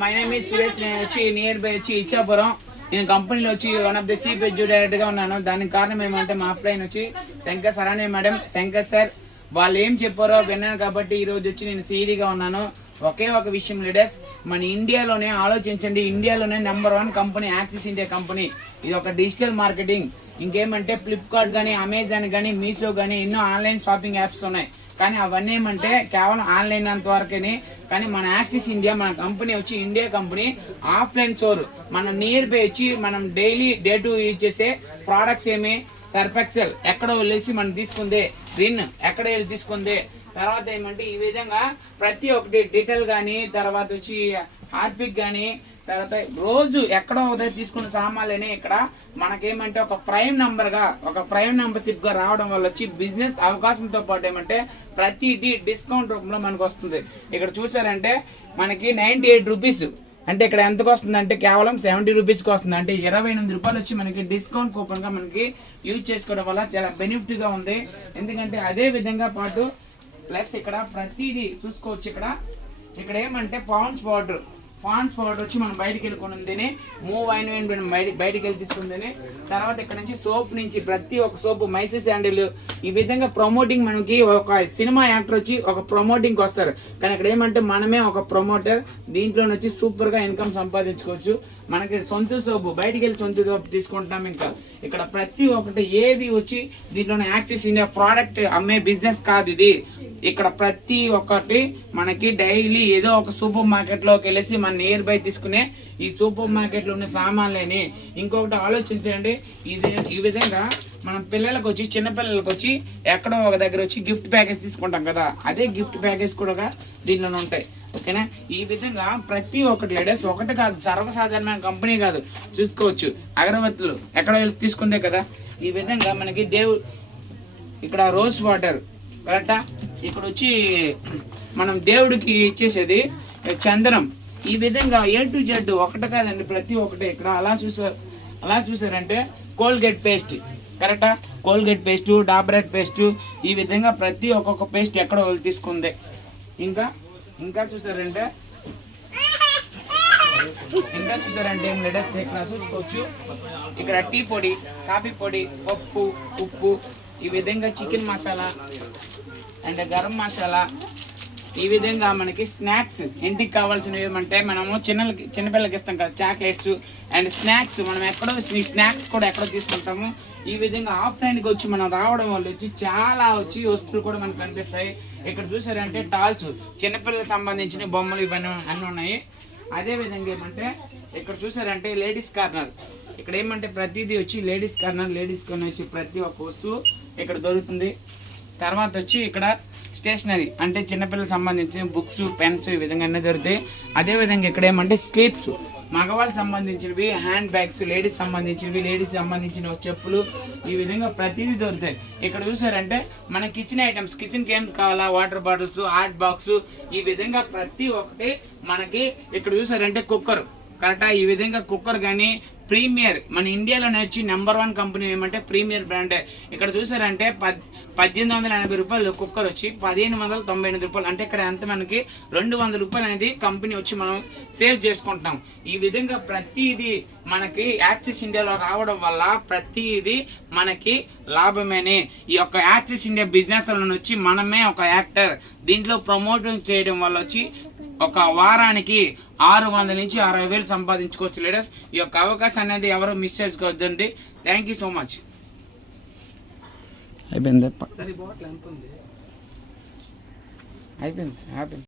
My name is Suresh. నేను వచ్చి near by వచ్చి ఇచ్చాపురం. నేను కంపెనీలో వచ్చి one of the chief executive director గా ఉన్నాను. దానికి కారణం ఏమంటే మా అప్లైన్ వచ్చి శంకర్ సరానే మేడం, శంకర్ సార్ వాళ్ళు ఏం చెప్పారో విన్నాను కాబట్టి ఈ రోజు వచ్చి నేను సీరియగా ఉన్నాను. ఒకే ఒక విషయం లీడర్స్, మన ఇండియాలోనే ఆలోచించండి, ఇండియాలోనే #1 కంపెనీ యాక్సిస్ ఇండియా కంపెనీ. ఇది ఒక డిజిటల్ మార్కెటింగ్. ఇంకేమంటే ఫ్లిప్కార్ట్ కానీ, అమెజాన్ కానీ, మీషో కానీ ఎన్నో ఆన్లైన్ షాపింగ్ యాప్స్ ఉన్నాయి. కానీ అవన్నీ ఏమంటే కేవలం ఆన్లైన్ అంతవరకే. కానీ మన యాక్సిస్ ఇండియా మన కంపెనీ వచ్చి ఇండియా కంపెనీ ఆఫ్లైన్ స్టోర్. మనం నియర్ బై వచ్చి మనం డైలీ డే టు యూజ్ చేసే ప్రోడక్ట్స్ ఏమి, సర్ఫెక్సెల్ ఎక్కడో వెళ్ళేసి మనం తీసుకుందే, రిన్ ఎక్కడ వెళ్ళి తీసుకుందే, తర్వాత ఏమంటే ఈ విధంగా ప్రతి ఒక్కటి డీటెయిల్ కానీ, తర్వాత వచ్చి హార్పిక్ కానీ, తర్వాత రోజు ఎక్కడో ఉదయం తీసుకున్న సామాన్లనే ఇక్కడ మనకేమంటే ఒక ప్రైమ్ నంబర్ గా, ఒక ప్రైమ్ మెంబర్షిప్ గా రావడం వల్ల వచ్చి బిజినెస్ అవకాశంతో పాటు ఏమంటే ప్రతిదీ డిస్కౌంట్ రూపంలో మనకు వస్తుంది. ఇక్కడ చూసారంటే మనకి 98 రూపీస్ అంటే ఇక్కడ ఎంతకు వస్తుంది అంటే కేవలం 70 రూపీస్కి వస్తుంది. అంటే 28 రూపాయలు వచ్చి మనకి డిస్కౌంట్ కూపన్ గా మనకి యూజ్ చేసుకోవడం వల్ల చాలా బెనిఫిట్ గా ఉంది. ఎందుకంటే అదే విధంగా పాటు ప్లస్ ఇక్కడ ప్రతిదీ చూసుకోవచ్చు. ఇక్కడ ఏమంటే పాండ్స్ పౌడర్ వచ్చి మనం బయటికి వెళ్ళుకుని మూవ్ అయిన బయటికి వెళ్ళి తీసుకుందని. తర్వాత ఇక్కడ నుంచి సోప్ నుంచి ప్రతి ఒక్క సోప్, మైసీ శాండిల్, ఈ విధంగా ప్రమోటింగ్ మనకి ఒక సినిమా యాక్టర్ వచ్చి ఒక ప్రమోటింగ్ వస్తారు. కానీ ఇక్కడ ఏమంటే మనమే ఒక ప్రమోటర్, దీంట్లో వచ్చి సూపర్ గా ఇన్కమ్ సంపాదించుకోవచ్చు. మనకి సొంత సోపు, బయటికి వెళ్ళి సొంత సోపు తీసుకుంటాం. ఇంకా ఇక్కడ ప్రతి ఒక్కటి ఏది వచ్చి దీంట్లో యాక్సిస్ ఇండియా ప్రోడక్ట్ అమ్మే బిజినెస్ కాదు ఇది. ఇక్కడ ప్రతి ఒక్కటి మనకి డైలీ ఏదో ఒక సూపర్ మార్కెట్ లోకి వెళ్ళేసి మన నియర్ బై తీసుకునే ఈ సూపర్ మార్కెట్ లో ఉన్న సామాన్లని. ఇంకొకటి ఆలోచించండి, ఈ విధంగా మనం పిల్లలకు వచ్చి, చిన్న పిల్లలకు వచ్చి ఎక్కడో ఒక దగ్గర వచ్చి గిఫ్ట్ ప్యాకేజ్ తీసుకుంటాం కదా, అదే గిఫ్ట్ ప్యాకేజ్ కూడా దీనిలోనే ఉంటాయి. ఓకేనా? ఈ విధంగా ప్రతి ఒక్కటి లేడీస్ ఒకటి కాదు, సర్వసాధారణమైన కంపెనీ కాదు. చూసుకోవచ్చు అగరబత్తులు ఎక్కడ తీసుకుందే కదా. ఈ విధంగా మనకి ఇక్కడ రోజ్ వాటర్ కరెక్టా, ఇక్కడ వచ్చి మనం దేవుడికి ఇచ్చేసేది చందనం. ఈ విధంగా A to Z ఒకటి కాదండి, ప్రతి ఒక్కటి. ఇక్కడ అలా చూసారంటే కోల్గేట్ పేస్ట్ కరెక్టా, కోల్గేట్ పేస్ట్, డాబరెట్ పేస్ట్, ఈ విధంగా ప్రతి ఒక్కొక్క పేస్ట్ ఎక్కడ తీసుకుందే. ఇంకా చూసారంటే ఏం లేడర్స్ ఇక్కడ చూసుకోవచ్చు. ఇక్కడ టీ పొడి, కాఫీ పొడి, పప్పు, ఉప్పు, ఈ విధంగా చికెన్ మసాలా అండ్ గరం మసాలా, ఈ విధంగా మనకి స్నాక్స్ ఇంటికి కావాల్సినవి ఏమంటే మనము చిన్నపిల్లలకి ఇస్తాం కదా చాక్లెట్స్ అండ్ స్నాక్స్, మనం ఎక్కడో ఈ స్నాక్స్ కూడా ఎక్కడో తీసుకుంటాము. ఈ విధంగా ఆఫ్లైన్కి వచ్చి మనం రావడం వల్ల వచ్చి చాలా వస్తువులు కూడా మనకు కనిపిస్తాయి. ఇక్కడ చూసారంటే టాల్స్, చిన్నపిల్లలకు సంబంధించిన బొమ్మలు ఇవన్నీ అన్నీ ఉన్నాయి. అదే విధంగా ఏమంటే ఇక్కడ చూసారంటే లేడీస్ కార్నర్. ఇక్కడ ఏమంటే ప్రతిదీ వచ్చి లేడీస్ కార్నర్ వచ్చి ప్రతి ఒక్క వస్తువు ఇక్కడ దొరుకుతుంది. తర్వాత వచ్చి ఇక్కడ స్టేషనరీ అంటే చిన్నపిల్లలకు సంబంధించిన బుక్స్, పెన్స్, ఈ విధంగా అన్నీ దొరుకుతాయి. అదేవిధంగా ఇక్కడ ఏమంటే స్లీప్స్, మగవాళ్ళకి సంబంధించినవి, హ్యాండ్ బ్యాగ్స్, లేడీస్ సంబంధించిన చెప్పులు, ఈ విధంగా ప్రతిదీ దొరుకుతాయి. ఇక్కడ చూసారంటే మన కిచెన్ ఐటమ్స్, కిచెన్కి ఏం కావాలా, వాటర్ బాటిల్స్, హాట్ బాక్స్, ఈ విధంగా ప్రతి ఒక్కటి మనకి. ఇక్కడ చూసారంటే కుక్కర్ కరెక్టా, ఈ విధంగా కుక్కర్ కానీ ప్రీమియర్ మన ఇండియాలోనే వచ్చి #1 కంపెనీ ఏమంటే ప్రీమియర్ బ్రాండే. ఇక్కడ చూసారంటే 1880 రూపాయలు కుక్కర్ వచ్చి 1598 రూపాయలు. అంటే ఇక్కడ ఎంత మనకి 200 రూపాయలు అనేది కంపెనీ వచ్చి మనం సేవ్ చేసుకుంటాం. ఈ విధంగా ప్రతిదీ మనకి యాక్సిస్ ఇండియాలో రావడం వల్ల ప్రతిదీ మనకి లాభమేనే. ఈ యొక్క యాక్సిస్ ఇండియా బిజినెస్ లో వచ్చి మనమే ఒక యాక్టర్. దీంట్లో ప్రమోటింగ్ చేయడం వల్ల వచ్చి ఒక వారానికి 600 నుంచి 60,000 సంపాదించుకోవచ్చు లీడర్స్. ఈ యొక్క అవకాశం అనేది ఎవరు మిస్ చేసుకోవద్దండి. Thank you so much. అయిపోయింది.